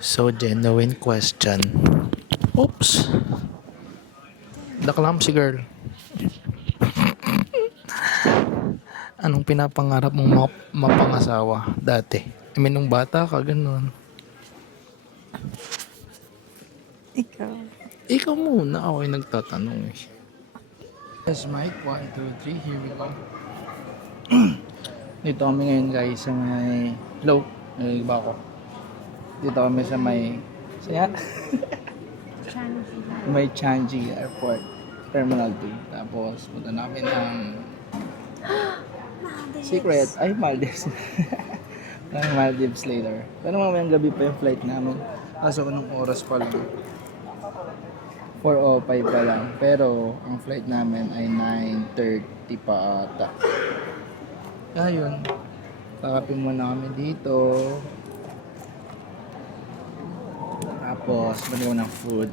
So, genuine question. Oops. Daklam si girl. Anong pinapangarap mong mapangasawa dati? I mean, nung bata ka, ganun. Ikaw. Ikaw muna, ako yung nagtatanong eh. Yes, Mike. 1, 2, 3. Here we go. Dito kami ngayon guys sa may... Hello? May iba ako. Dito kami sa may... Saya? May Changi Airport. Terminal 2. Tapos, punta namin ng... Secret. Ay, Maldives. ng Maldives later. Pero mamayang gabi pa yung flight namin. Kaso anong oras pa lang? 4:05 pa lang. Pero ang flight namin ay 9:30 pa ata. Kaya yun. Kakapin muna kami dito. Tapos balik ko ng food.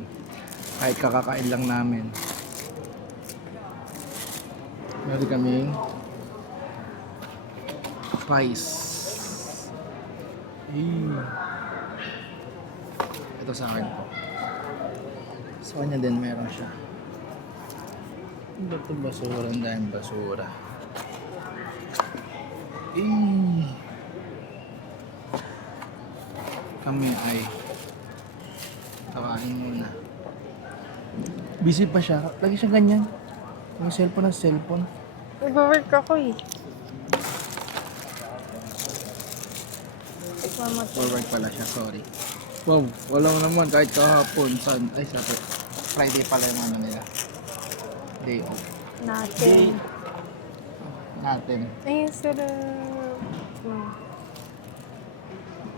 Kahit kakakain lang namin. Meron kaming fries. Ito sa akin po. Sa kanya din meron siya. Ba't itong basura? Ang daming basura. Kami ay kakain muna. Busy pa siya. Lagi siya ganyan. Yung cellphone ng cellphone. Nag-work ako eh. Forward pala siya, sorry. Wow, wala mo naman kahit kahapon. Ay, sabi. Friday pala yung ano nila. Day off. Natin. Natin. Ay, sarap.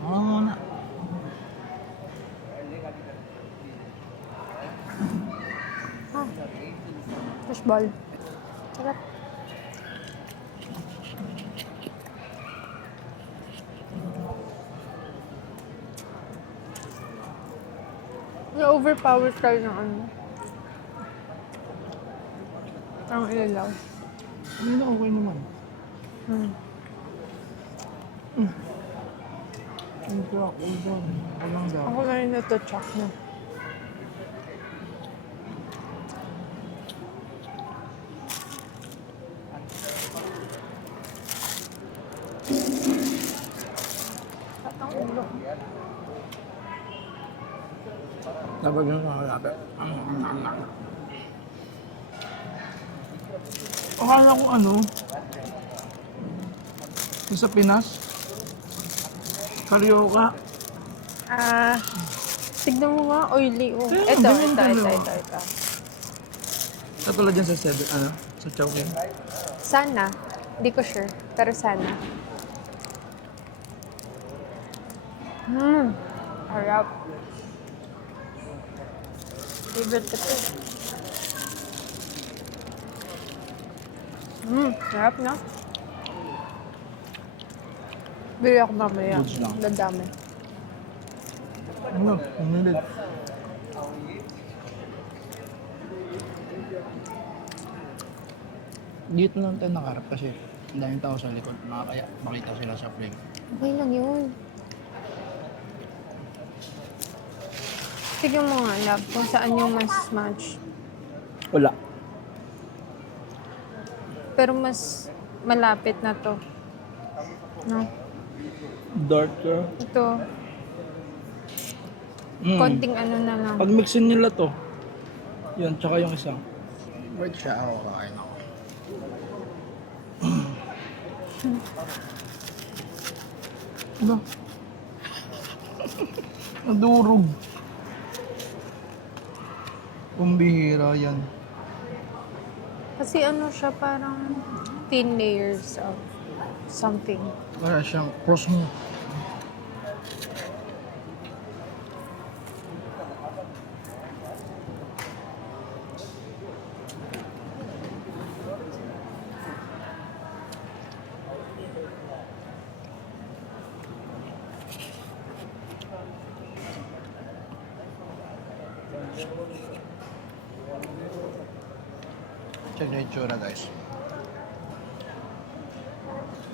Oo na. Fishball. Sarap. Na-overpower tayo ng ano. Ang ilaw. Hindi na okay naman. Hindi ako doon. Walang daw. Ako na rin ito-chok na. Ang ulo. Dapat yun nakalapit. Akala ko ano? Yung sa Pinas? Karyoka. Tignan mo nga, oily. Oh. Eh, Ito. ganun. Katulad yan sa sa Chowking. Sana. Hindi ko sure. Pero sana. Harap. Favorite ko to. Harap na. Bili ako mamaya. Goods lang. Dadami. Ano? Umilit. Dito lang tayo nakarap kasi ang daming tao sa likod. Kaya makita sila sa frame. Okay lang yun. Tignan mo nga, love, kung saan yung mas match. Wala. Pero mas malapit na to. No? Darker. Ito, konting ano na lang. Pag mixin nila to. Yun, tsaka yung isang. Wait siya ako kakain ako. Ano? Nadurog. Kumbihira yan. Kasi ano siya, parang thin layers of something. Para siyang cross mo. Check na yung tsura guys.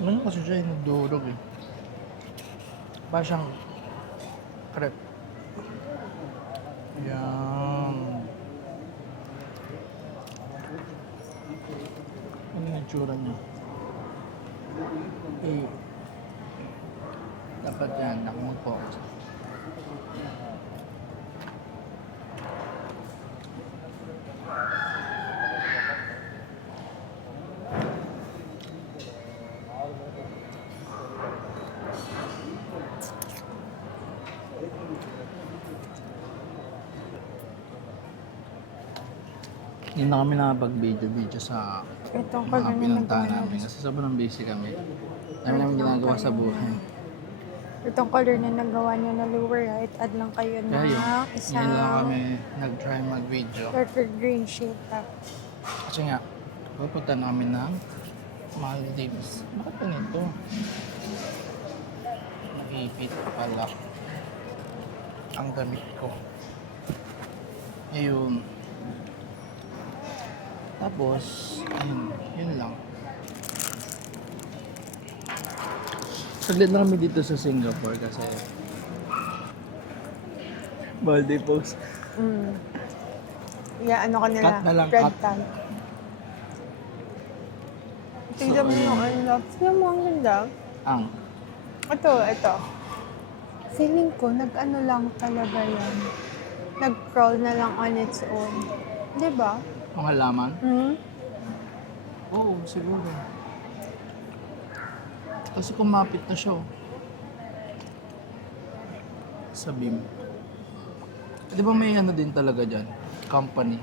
Ano kasi siya yung nagdurog eh. Parang siyang crepe. Yan. Ano yung itsura niya? Eh, dapat yan, ako mag-focus. Hindi na kami nakapag-video sa Itong mga color na pinuntahan nagawa namin natin. kasi sobrang busy kami. Dami namin ginagawa sa buhay. Itong color na nagawa niya na lower right, add lang kayo Kaya yun, ng ngayon lang isang kami nag-try mag-video. darker green shade. Kasi nga, pupunta namin ng Maldives. Bakit pa nito? Nakipit pala ang gamit ko. Ayun. Tapos, ayun, yun lang. Saglit na kami dito sa Singapore kasi Maldives. Yeah, ano ka nila? Cut na lang, Red cut. tag. Tingnan mo yung ano. Tingnan mo ang ganda. Ang Ito. Feeling ko, nag-ano lang talaga yan. Nag-crawl na lang on its own. Diba? ang halaman. Hmm? Oo, siguro. Kasi kumapit na siya. Oh. Sa beam. Di ba may ano din talaga dyan? Company.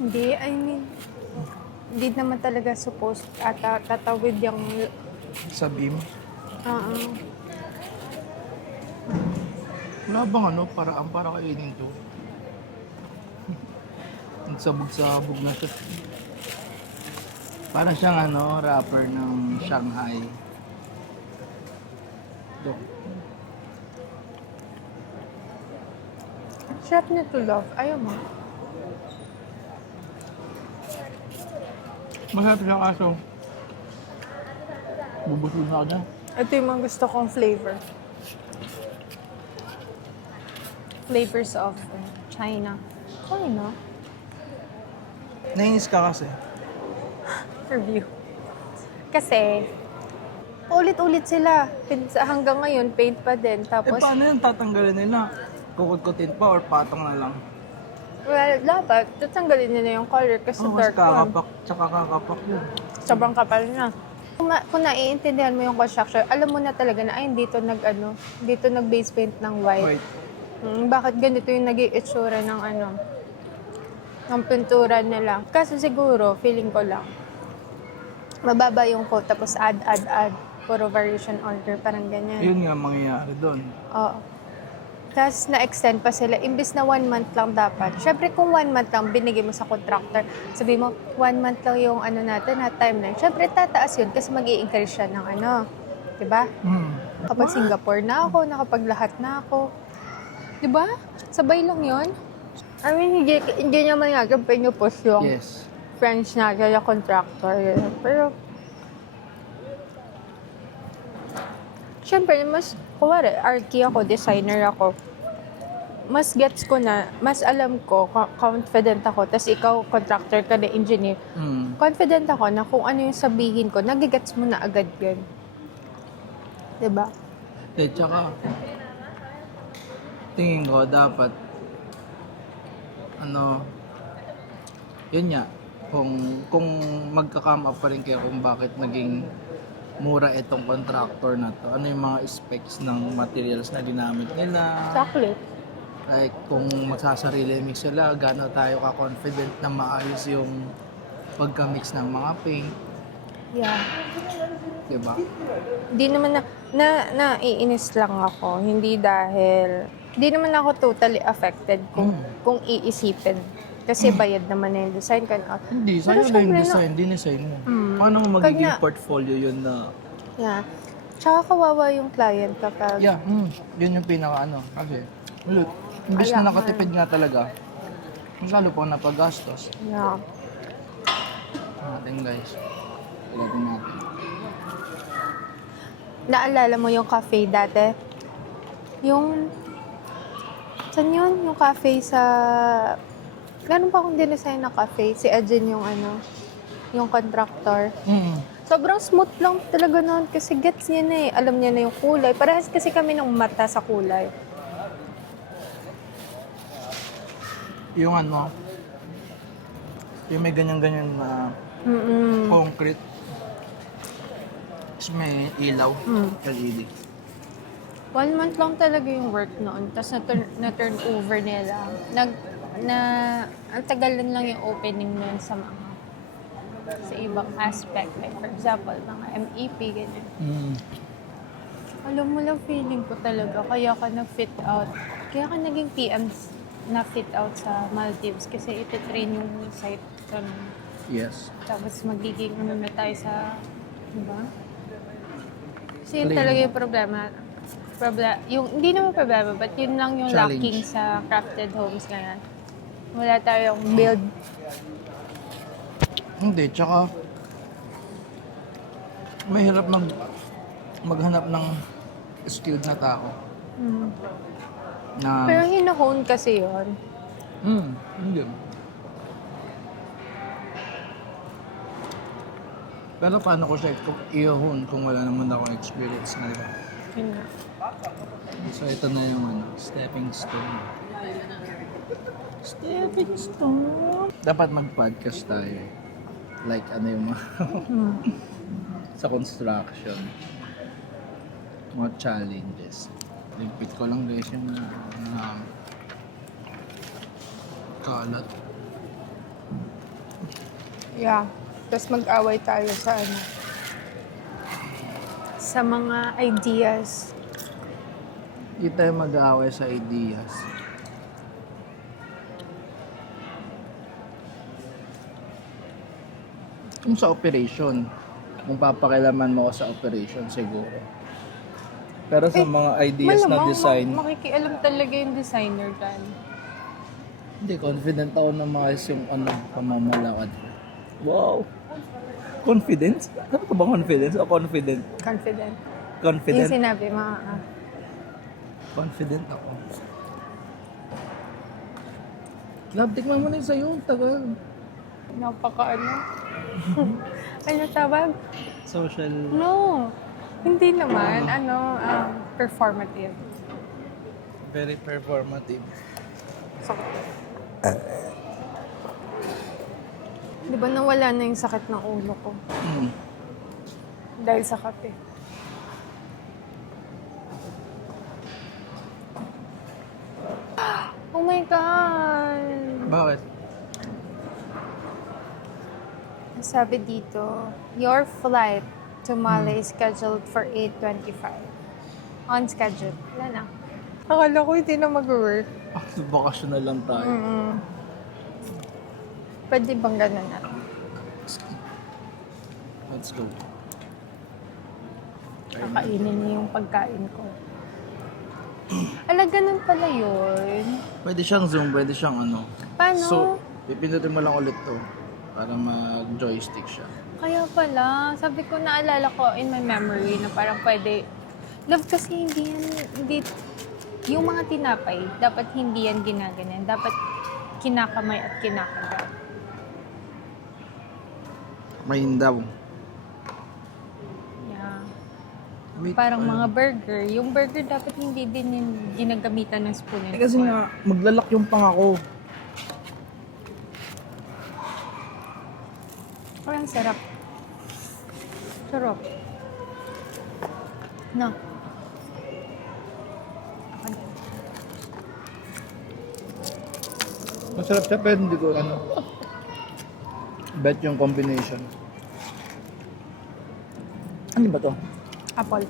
Hindi, I mean, hindi naman talaga supposed tatawid yung... Sa beam. Wala bang ano, para kainin to? Nagsabog-sabog na siya. Parang siyang ano, wrapper ng Shanghai. Ito. Sarap nito, love. Ayaw mo. Masarap siya kaso. Bubusog na ako dyan. Ito yung mga gusto kong flavor. Flavors of China. China? Nainis ka kasi. Review. Kasi, ulit-ulit sila. Hanggang ngayon, paint pa din. Tapos, Paano yung tatanggalin nila? Kukut-kutin pa or patong na lang? well, dapat, tatanggalin nila yung color kasi Oh, mas dark one. kakapak, tsaka kakapak yun. Sobrang kapal na. Kung naiintindihan mo yung construction, alam mo na talaga na, ay, dito nag-base paint ng white. Wait. Bakit ganito yung naging itsura ng ng pintura nila. Kasi siguro, feeling ko lang, mababa yung coat, tapos add. Puro variation order, parang ganyan. Yun nga mangyayari doon. Oo. Tapos na-extend pa sila. Imbis na 1 month lang dapat. Siyempre kung 1 month lang binigay mo sa contractor, sabi mo, 1 month lang yung natin, timeline. Siyempre tataas yun kasi mag-i-increase siya ng Diba? Kapag Singapore na ako, nakapaglahat na ako. Diba? Sabay lang yun. I mean, hindi naman natin pinupush yung Yes. friends natin na contractor. Yun. Pero, siyempre, kuwari, archi ako, designer ako. Mas gets ko na, mas alam ko, confident ako, tas ikaw, contractor ka na engineer. Confident ako na kung ano yung sabihin ko, nagigets mo na agad yun. Diba? Tsaka, tingin ko dapat, yun nga, kung magka-come up pa rin kayo kung bakit naging mura itong contractor na to, ano yung mga specs ng materials na ginamit nila, Exactly. like kung magsasarili mix sila, gaano tayo ka-confident na maayos yung pagka-mix ng mga paint, Yeah. diba? Hindi naman naiinis lang ako. Hindi naman ako totally affected kung iisipin. Kasi bayad naman na yung design ko. Hindi, Pero sa'yo na yung syempre, design, design mo. Paano mo magiging portfolio yun na... Yeah. Tsaka kawawa yung client kapag... Yeah, yun yung kasi, look, imbis na nakatipid nga talaga, mas lalo pa napagastos. Yeah. Natin guys, ilagin natin. Naalala mo yung cafe dati? Yung, saan yun? Yung cafe sa, meron pa akong dinesign na cafe. Si Edwin yung ano, yung contractor. Sobrang smooth lang talaga noon kasi gets niya na eh. Alam niya na yung kulay. Parehas kasi kami ng mata sa kulay. Yung ano, yung may ganyan-ganyan na concrete. Tapos may ilaw. LED. 1 month lang talaga yung work noon. Tapos na-turn over nila. Ang tagalan lang yung opening noon sa ibang aspect. Like for example, mga MEP, ganyan. Alam mo lang, feeling ko talaga, kaya ka nag-fit out. Kaya ka naging PM na fit out sa Maldives kasi ito train yung site. Yes. Tapos magiging ano na tayo sa, diba? Kasi yun Clean. talaga yung yung, hindi naman problema, but yun lang yung Challenge. lacking sa crafted homes ngayon. Wala tayong build. Hindi, tsaka mahirap maghanap ng skilled na tao. Na, Pero hino-hone kasi yun. hindi. Pero paano ko siya i-hone kung wala naman akong experience na, diba? Yun nga. So ito na yung ano, stepping stone. Stepping stone. Dapat mag-podcast tayo. Like ano yung mga sa construction. Mga challenges. Ligpit ko lang guys yung kalat. Yeah. Tapos mag-away tayo sa ano. Sa mga ideas. Hindi tayo mag-aaway sa ideas. Kung sa operation, kung papakilaman mo ako sa operation, siguro. Pero sa mga ideas na design, Makikialam talaga yung designer kan. hindi, confident ako na maayos yung pamamalakad. Wow! Confidence? Ano ka ba confidence o confident? Confident. Confident? Yung sinabi, Confident ako. Love, tikman mo na yung sa'yo. Tagal. napaka-ano. Ano tawag? Social. No. Hindi naman. Performative. Very performative. Di ba nawala na yung sakit ng ulo ko? Dahil sa kape. Oh my God! Bakit? Sabi dito, your flight to Mali is scheduled for 8:25. On schedule. Wala na. Akala ko hindi na mag-work. Bakasyon na lang tayo. Pwede bang ganun na? Let's go. Kakainin niyo yung pagkain ko. Ala, ganun pala yun. Pwede siyang zoom, pwede siyang ano. Paano? So, pipindutin mo lang ulit to para mag-joystick siya. Kaya pala, sabi ko, naalala ko in my memory na parang pwede. Love kasi hindi, yung mga tinapay, dapat hindi yan ginaganyan. Dapat kinakamay at kinakagat. Main daw. Yeah. Wait, Parang ano? mga burger. Yung burger dapat hindi din yung ginagamitan ng spoon and Kasi fork. nga, maglalak yung pangako. Parang sarap. Sarap. No. Masarap siya, pero hindi ko bet yung combination. Ano ba to? Apple.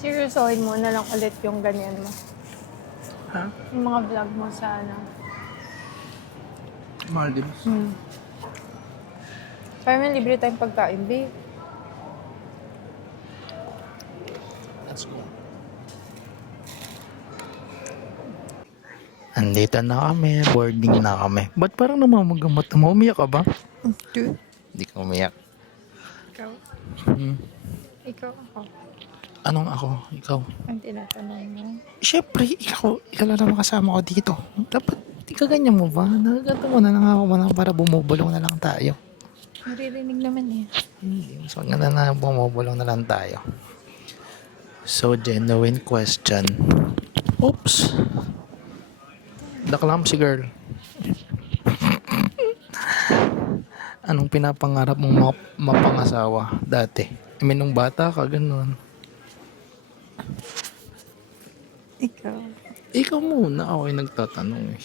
Seryosohin mo na lang ulit yung ganyan mo. Ha? Yung mga vlog mo sa Maldives. Parang may libre tayong pagkain, babe. Let's go. Andito na kami, boarding na kami. Ba't parang namamagamot mo? Umiyak ka ba? Dude. Hindi ka umiyak. Ikaw. Ikaw ako. Anong ako? Ikaw? Ang tinatanong mo. Siyempre, ikaw lang naman kasama ko dito. Dapat, ikaw ganyan mo ba? Nagaganto mo na lang ako mo na para bumubulong na lang tayo. Maririnig naman eh. Hindi, mas maganda na bumubulong na lang tayo. So, genuine question. Oops. Daklam si girl. Anong pinapangarap mong mapangasawa dati? I mean, nung bata ka, ganun. Ikaw. Ikaw muna, ako yung nagtatanong eh.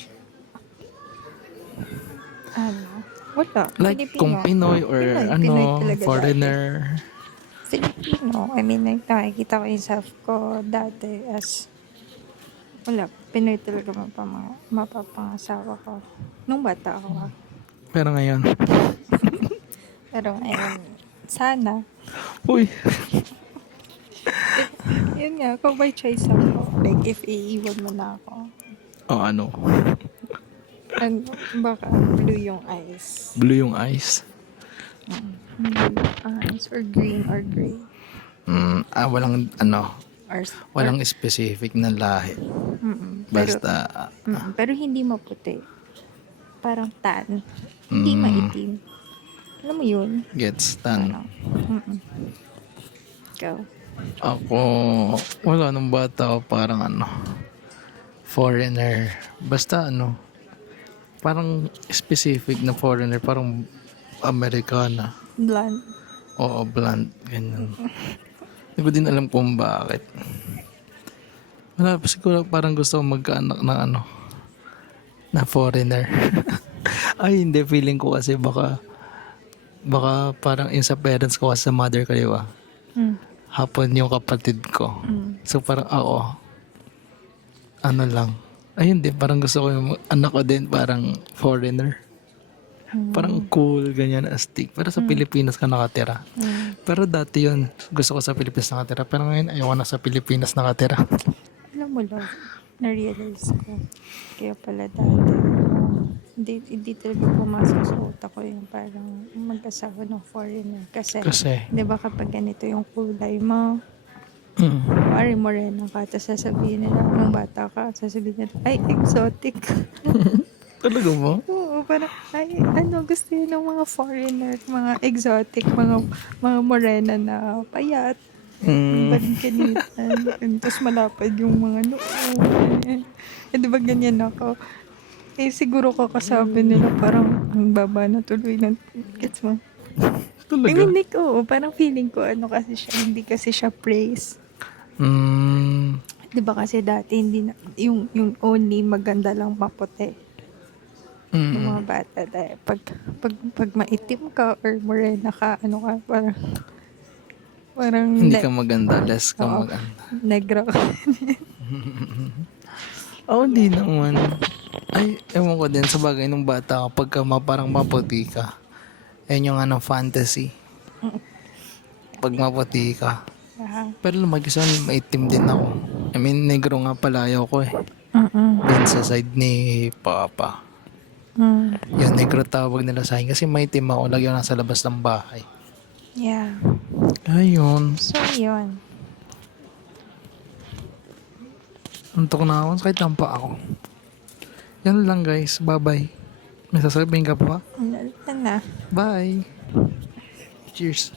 Ano? Wala. Like, Filipino. kung Pinoy or Pinoy talaga foreigner. Filipino. I mean, nakikita ko yung self ko dati as wala. Pinoy talaga mapapangasawa ko. Nung bata ako ha. Pero ngayon, Pero ngayon, sana. uy, Yun nga, kung by choice ako. Like, if iiwan mo na ako. ano, And baka blue yung eyes. blue yung eyes. Blue eyes or green or gray. Walang, walang specific na lahi. Basta, Pero hindi maputi. Parang tan. Hindi maitim. Alam mo yun? gets tan. Ano? Ikaw. Ako, wala nung bata ako parang foreigner. Basta parang specific na foreigner, parang Americana. Blonde. Oo, blonde, ganyan. Hindi ko din alam kung bakit. Wala, siguro parang gusto ko magkaanak ng na foreigner. Ay, hindi, feeling ko kasi baka parang yung sa parents ko kasi sa mother ko, di ba? Hapon yung kapatid ko. So parang ako, lang. Ayun din, parang gusto ko yung anak ko din parang foreigner. Parang cool, ganyan, astig. Pero sa Pilipinas ka nakatira. Pero dati yun, gusto ko sa Pilipinas nakatira. Pero ngayon, ayoko na sa Pilipinas nakatira. Alam mo lang, na-realize ko. Kaya pala dati, hindi talaga pumasok sa utak ko yung parang mag-asawa ng foreigner. Kasi, di ba kapag ganito yung kulay mo, pari morena ka, tapos sasabihin nila, nung bata ka, sasabihin nila, ay, exotic. Talaga mo? Oo, parang, ay, gusto yun ng mga foreigner, mga exotic, mga morena na payat. Baligkanitan. Tapos malapad yung mga noo. Di ba ganyan ako? Siguro kakasabi nila parang ang baba na tuloy ng gets mo? Talaga? I mean, like, oo, parang feeling ko kasi siya, hindi kasi siya praise. Di ba kasi dati hindi na, yung only maganda lang maputi. Yung mga bata dahil pag maitim ka or morena ka, parang hindi ka maganda, less ka maganda. Negro. Hindi naman. Ay, ewan ko din sa bagay nung bata ka, pagka parang maputi ka. Ayun yung fantasy. Pag maputi ka. Pero lumagis ako, maitim din ako. I mean, negro nga pala ayaw ko eh. Din sa side ni Papa. Yung negro tawag nila sa akin kasi maitim ako, lagi ako nasa labas ng bahay. Yeah. Ayun. So, yun. Antok na ako, sakit lang pa ako. Yan lang guys, bye-bye. May sasabihin ka pa? Ano na? Bye. Cheers.